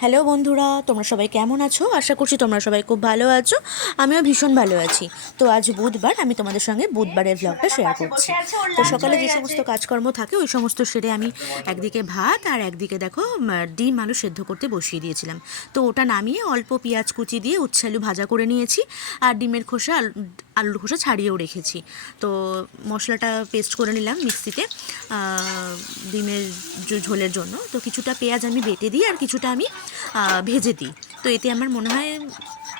Hello বন্ধুরা তোমরা সবাই কেমন আছো? আশা করছি তোমরা সবাই খুব ভালো আছো। আমিও ভীষণ ভালো আছি। তো আজ বুধবার আমি তোমাদের সঙ্গে বুধবারের ব্লগটা শেয়ার করছি। তো সকালে যে সমস্ত কাজকর্ম থাকে ওই সমস্ত সেরে আমি একদিকে ভাত আর একদিকে দেখো ডিম আলু সেদ্ধ করতে বসিয়ে দিয়েছিলাম। তো ওটা নামিয়ে অল্প পেঁয়াজ কুচি দিয়ে উচ্ছে আলু ভাজা করে নিয়েছি। আর ডিমের খোসা আলুর খোসা ছাড়িয়েও রেখেছি। তো মশলাটা পেস্ট করে নিলাম মিক্সিতে ডিমের ঝোলের জন্য। তো কিছুটা পেঁয়াজ আমি বেটে দিই আর কিছুটা আমি ভেজে দিই। তো এতে আমার মনে হয়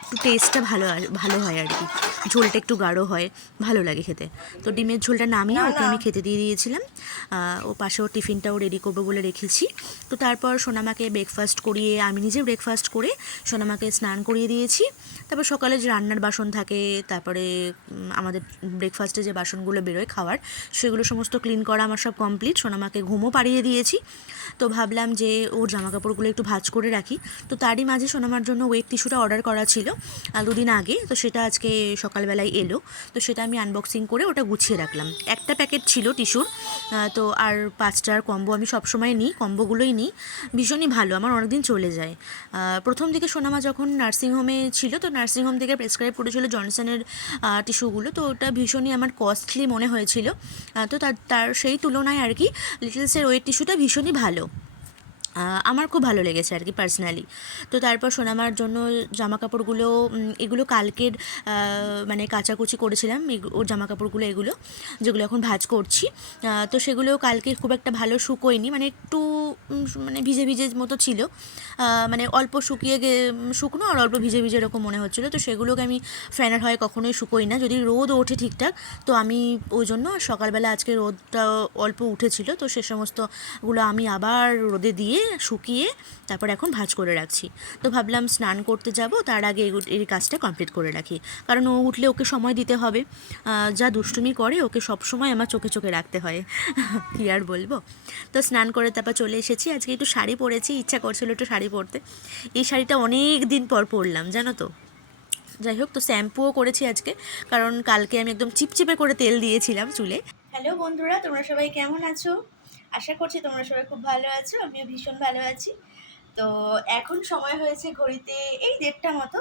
একটু টেস্টটা ভালো ভালো হয় আর কি। ঝোলটা একটু গাঢ় হয়, ভালো লাগে খেতে। তো ডিমের ঝোলটা নামিয়ে ওকে আমি খেতে দিয়ে দিয়েছিলাম। ও পাশে ওর টিফিনটাও রেডি করব বলে রেখেছি। তো তারপর সোনামাকে ব্রেকফাস্ট করিয়ে, আমি নিজে ব্রেকফাস্ট করে সোনামাকে স্নান করিয়ে দিয়েছি। তারপর সকালে যে রান্নার বাসন থাকে, তারপরে আমাদের ব্রেকফাস্টে যে বাসনগুলো বেরোয় খাওয়ার, সেগুলো সমস্ত ক্লিন করা আমার সব কমপ্লিট সোনামাকে ঘুমও পাড়িয়ে দিয়েছি। তো ভাবলাম যে ওর জামা কাপড়গুলো একটু ভাজ করে রাখি। তো তারই মাঝে সোনামার জন্য ওয়েট টিস্যুটা অর্ডার করা ছিল। দুদিন আগে, তো সেটা আজকে সকালবেলায় এলো। তো সেটা আমি আনবক্সিং করে ওটা গুছিয়ে রাখলাম। একটা প্যাকেট ছিল টিস্যুর তো আর পাঁচটার কম্বো আমি সবসময় নিই, কম্বোগুলোই নিই। ভীষণই ভালো, আমার অনেকদিন চলে যায়। প্রথম দিকে সোনামা যখন নার্সিংহোমে ছিল, তো নার্সিংহোম থেকে প্রেসক্রাইব করেছিল জনসনের টিস্যুগুলো। তো ওটা ভীষণই আমার কস্টলি মনে হয়েছিল। তো তার তার সেই তুলনায় আর কি লিটলসের ওয়েট টিস্যুটা ভীষণই ভালো। আমার খুব ভালো লেগেছে আর কি পার্সোনালি তো তারপর সোনামার জন্য জামা কাপড়গুলো এগুলো কালকের মানে কাচাকুচি করেছিলাম ওর জামা কাপড়গুলো এগুলো, যেগুলো এখন ভাজ করছি। তো সেগুলো কালকে খুব একটা ভালো শুকোয়নি মানে একটু মানে ভিজে ভিজে মতো ছিল। মানে অল্প শুকিয়ে শুকনো আর অল্প ভিজে ভিজে এরকম মনে হচ্ছিল। তো সেগুলোকে আমি ফ্যানের হয় কখনোই শুকোই না। যদি রোদ ওঠে ঠিকঠাক, তো আমি ওই জন্য সকালবেলা আজকে রোদটা অল্প উঠেছিল। তো সে সমস্তগুলো আমি আবার রোদে দিয়ে শুকিয়ে তারপর এখন ভাজ করে রাখছি। তো ভাবলাম স্নান করতে যাব, তার আগে এই কাজটা কমপ্লিট করে রাখি। কারণ ও উঠলে ওকে সময় দিতে হবে। যা দুষ্টুমি করে, ওকে সব সময় আমার চোখে চোখে রাখতে হয়। কী আর বলব? তো স্নান করে তারপর চলে এসেছি। আজকে একটু শাড়ি পরেছি, ইচ্ছা করছিল একটু শাড়ি পরতে। এই শাড়িটা অনেক দিন পর পরলাম, জানো তো? যাই হোক, তো শ্যাম্পুও করেছি আজকে। কারণ কালকে আমি একদম চিপচিপে করে তেল দিয়েছিলাম চুলে। হ্যালো বন্ধুরা, তোমরা সবাই কেমন আছো? আশা করছি তোমরা সবাই খুব ভালো আছো আমিও ভীষণ ভালো আছি। তো এখন সময় হয়েছে ঘড়িতে এই দেড়টা মতো।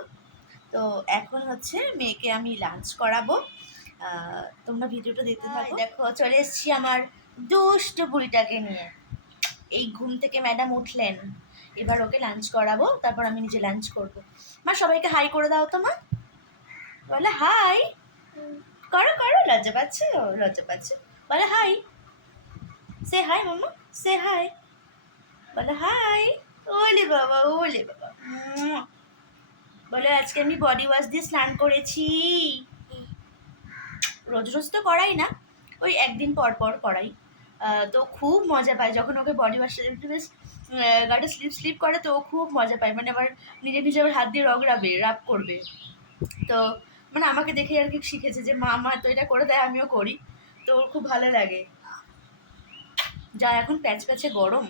তো এখন হচ্ছে মেয়েকে আমি লাঞ্চ করাবো। তোমরা ভিডিওটা দেখতে থাকো। দেখো চলে এসেছি আমার দুষ্ট বুড়িটাকে নিয়ে। এই ঘুম থেকে ম্যাডাম উঠলেন। এবার ওকে লাঞ্চ করাবো তারপর আমি নিজে লাঞ্চ করব। মা সবাইকে হাই করে দাও তো মা। বলে হাই করো করো লজ্জা পাচ্ছে ও লজ্জা পাচ্ছে। বলে হাই সে হাই মাম্মা সে হাই বলে হাই ওলে বাবা ওলে বাবা। বলে, আজকে আমি বডি ওয়াশ দিয়ে স্নান করেছি। রোজ রোজ তো করাই না, ওই একদিন পর পর করাই। তো খুব মজা পায় যখন ওকে বডি ওয়াশ বেশ গাটা স্লিপ স্লিপ করে, তো ও খুব মজা পায়। মানে আবার নিজে নিজে আবার হাত দিয়ে রগড়াবে রাব করবে। তো মানে আমাকে দেখে আর কি শিখেছে যে, মা মা, তো এটা করে দেয়, আমিও করি। তো ওর খুব ভালো লাগে। যা এখন প্যাচ প্যাচে গরম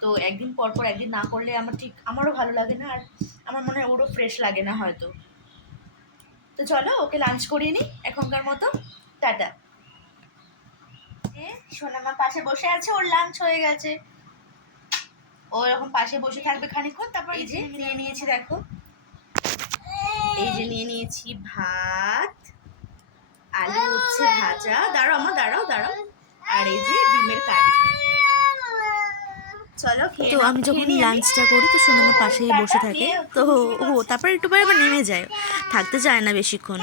তো একদিন পর পর একদিন না করলে আমার ঠিক আমারও ভালো লাগে না আর আমার মনে হয় ওরও ফ্রেশ লাগে না হয়তো। তো চলো ওকে লাঞ্চ করিয়ে নিই এখনকার মতো টাটা। এ, সোনামা পাশে বসে আছে ওর লাঞ্চ হয়ে গেছে। ও এরকম পাশে বসে থাকবে খানিকক্ষণ তারপর এই যে নিয়ে নিয়েছি দেখো। এই যে নিয়ে নিয়েছি ভাত আলু হচ্ছে ভাজা। দাঁড়াও আমার দাঁড়াও দাঁড়াও। আর এই যে ডিমের কারি। তো আমি যখন। লাঞ্চটা করি তো সোনামা পাশেই বসে থাকে। তো ও তারপর একটু পরে আবার নেমে যায়। থাকতে চায় না বেশিক্ষণ।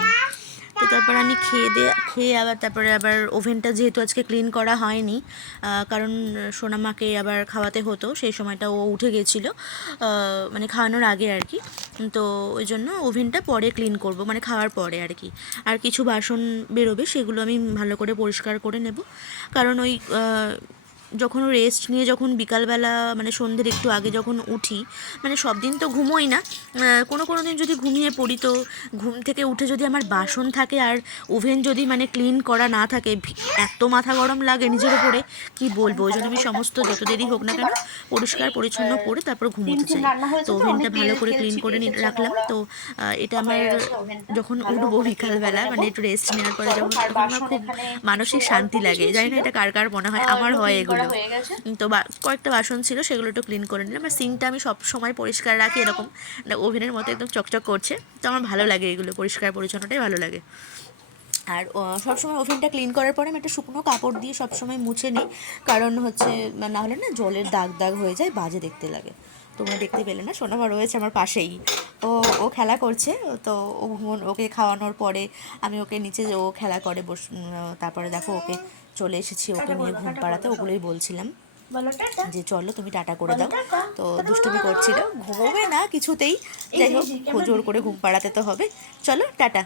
তো তারপর আমি খেয়ে দিয়ে খেয়ে আবার তারপরে আবার ওভেনটা যেহেতু আজকে ক্লিন করা হয়নি কারণ সোনামাকে আবার খাওয়াতে হতো, সেই সময়টা ও উঠে গেছিল মানে খাওয়ানোর আগে আর কি। তো ওই জন্য ওভেনটা পরে ক্লিন করব মানে খাওয়ার পরে আর কি। আর কিছু বাসন বেরোবে, সেগুলো আমি ভালো করে পরিষ্কার করে নেব। কারণ ওই যখন রেস্ট নিয়ে যখন বিকালবেলা মানে সন্ধ্যের একটু আগে যখন উঠি মানে সব দিন তো ঘুমোই না কোনো কোনো দিন যদি ঘুমিয়ে পড়ি তো ঘুম থেকে উঠে যদি আমার বাসন থাকে আর ওভেন যদি মানে ক্লিন করা না থাকে এত মাথা গরম লাগে নিজের উপরে, কি বলব? ওই জন্য আমি সমস্ত যত দেরি হোক না কেন পরিষ্কার পরিচ্ছন্ন করে তারপর ঘুমোতে চাই। তো ওভেনটা ভালো করে ক্লিন করে রাখলাম। তো এটা আমার যখন উঠবো বিকালবেলা মানে একটু রেস্ট নেওয়ার পরে যখন খুব মানসিক শান্তি লাগে। জানি না এটা কার কার মনে হয়, আমার হয় এগুলো। ছিল। হয়ে গেছে। তো কয়েকটা বাসন ছিল সেগুলো একটু ক্লিন করে নিলাম। আর সিঙ্কটা আমি সব সময় পরিষ্কার রাখি এরকম ওভেনের মতো একদম চকচক করছে। তো আমার ভালো লাগে এগুলো পরিষ্কার পরিচ্ছন্নটাই ভালো লাগে। আর সবসময় ওভেনটা ক্লিন করার পরে আমি একটা শুকনো কাপড় দিয়ে সবসময় মুছে নিই। কারণ হচ্ছে না হলে না জলের দাগ দাগ হয়ে যায় বাজে দেখতে লাগে। তোমরা দেখতে পেলে না সোনামা রয়েছে আমার পাশেই। ও ও খেলা করছে তো ও ওকে খাওয়ানোর পরে আমি ওকে নিচে ও খেলা করে বস তারপরে দেখো ওকে চলে এসেছি ওকে নিয়ে ঘুম পাড়াতে ওগুলোই বলছিলাম যে চলো তুমি টাটা করে দাও। তো দুষ্টুমি করছিল ঘুমোবে না কিছুতেই। যাই হোক জোর করে ঘুম পাড়াতে তো হবে। চলো টাটা।